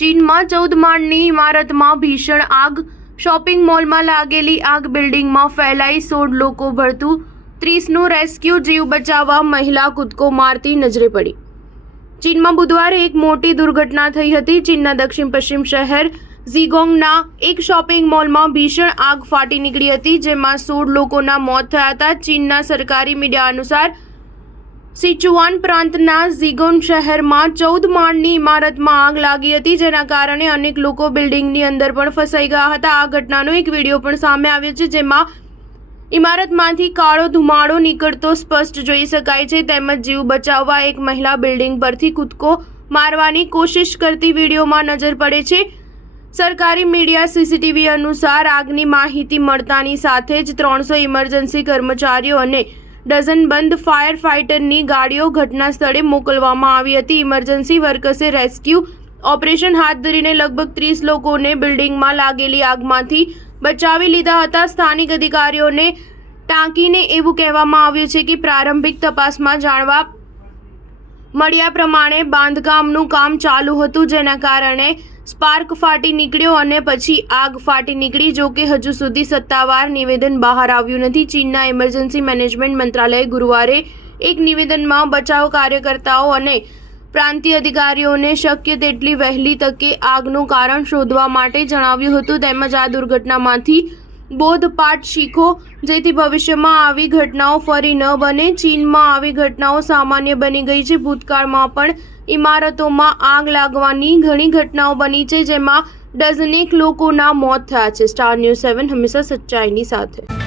ચીનમાં 14 માળની ઇમારતમાં ભીષણ આગ. શોપિંગ મોલમાં લાગેલી આગ બિલ્ડિંગમાં ફેલાઈ 16 લોકો ભળતું 30નું રેસ્ક્યુ. જીવ બચાવવા મહિલા કૂદકો મારતી નજરે પડી. ચીનમાં બુધવારે એક મોટી દુર્ઘટના થઈ હતી. ચીનના દક્ષિણ પશ્ચિમ શહેર ઝીગોંગના એક શોપિંગ મોલમાં ભીષણ આગ ફાટી નીકળી હતી, જેમાં 16 લોકોના મોત થયા હતા. ચીનના સરકારી મીડિયા અનુસાર સિચુઆન પ્રાંતના ઝીગોન શહેરમાં 14 માળની ઇમારતમાં આગ લાગી હતી, જેના કારણે અનેક લોકો બિલ્ડિંગની અંદર પણ ફસાઈ ગયા હતા. આ ઘટનાનો એક વિડીયો પણ સામે આવ્યો છે, જેમાં ઇમારતમાંથી કાળો ધુમાડો નીકળતો સ્પષ્ટ જોઈ શકાય છે. તેમજ જીવ બચાવવા એક મહિલા બિલ્ડિંગ પરથી કૂદકો મારવાની કોશિશ કરતી વિડીયોમાં નજર પડે છે. સરકારી મીડિયા સીસીટીવી અનુસાર આગની માહિતી મળતાની સાથે જ 300 ઇમરજન્સી કર્મચારીઓ અને ડઝનબંધ ફાયર ફાઇટરની ગાડીઓ ઘટના સ્થળે મોકલવામાં આવી હતી. ઇમરજન્સી વર્કર્સે રેસ્ક્યુ ઓપરેશન હાથ ધરીને લગભગ 30 લોકોને બિલ્ડિંગમાં લાગેલી આગમાંથી બચાવી લીધા હતા. સ્થાનિક અધિકારીઓને ટાંકીને એવું કહેવામાં આવ્યું છે કે પ્રારંભિક તપાસમાં જાણવા મળ્યા પ્રમાણે બાંધકામનું કામ ચાલુ હતું, જેના કારણે સ્પાર્ક ફાટી નીકળ્યો અને પછી આગ ફાટી નીકળી. જોકે હજુ સુધી સત્તાવાર નિવેદન બહાર આવ્યું નથી. ચીનના ઇમરજન્સી મેનેજમેન્ટ મંત્રાલયે ગુરુવારે એક નિવેદનમાં બચાવ કાર્યકર્તાઓ અને પ્રાંતીય અધિકારીઓને શક્ય તેટલી વહેલી તકે આગનું કારણ શોધવા માટે જણાવ્યું હતું. તેમજ આ દુર્ઘટનામાંથી બોધપાઠ શીખો, જેથી ભવિષ્યમાં આવી ઘટનાઓ ફરી ન બને. ચીનમાં આવી ઘટનાઓ સામાન્ય બની ગઈ છે. ભૂતકાળમાં પણ ઇમારતોમાં આગ લાગવાની ઘણી ઘટનાઓ બની છે, જેમાં ડઝનેક લોકોના મોત થયા છે. સ્ટાર ન્યૂઝ 7 હંમેશા સચ્ચાઈની સાથે.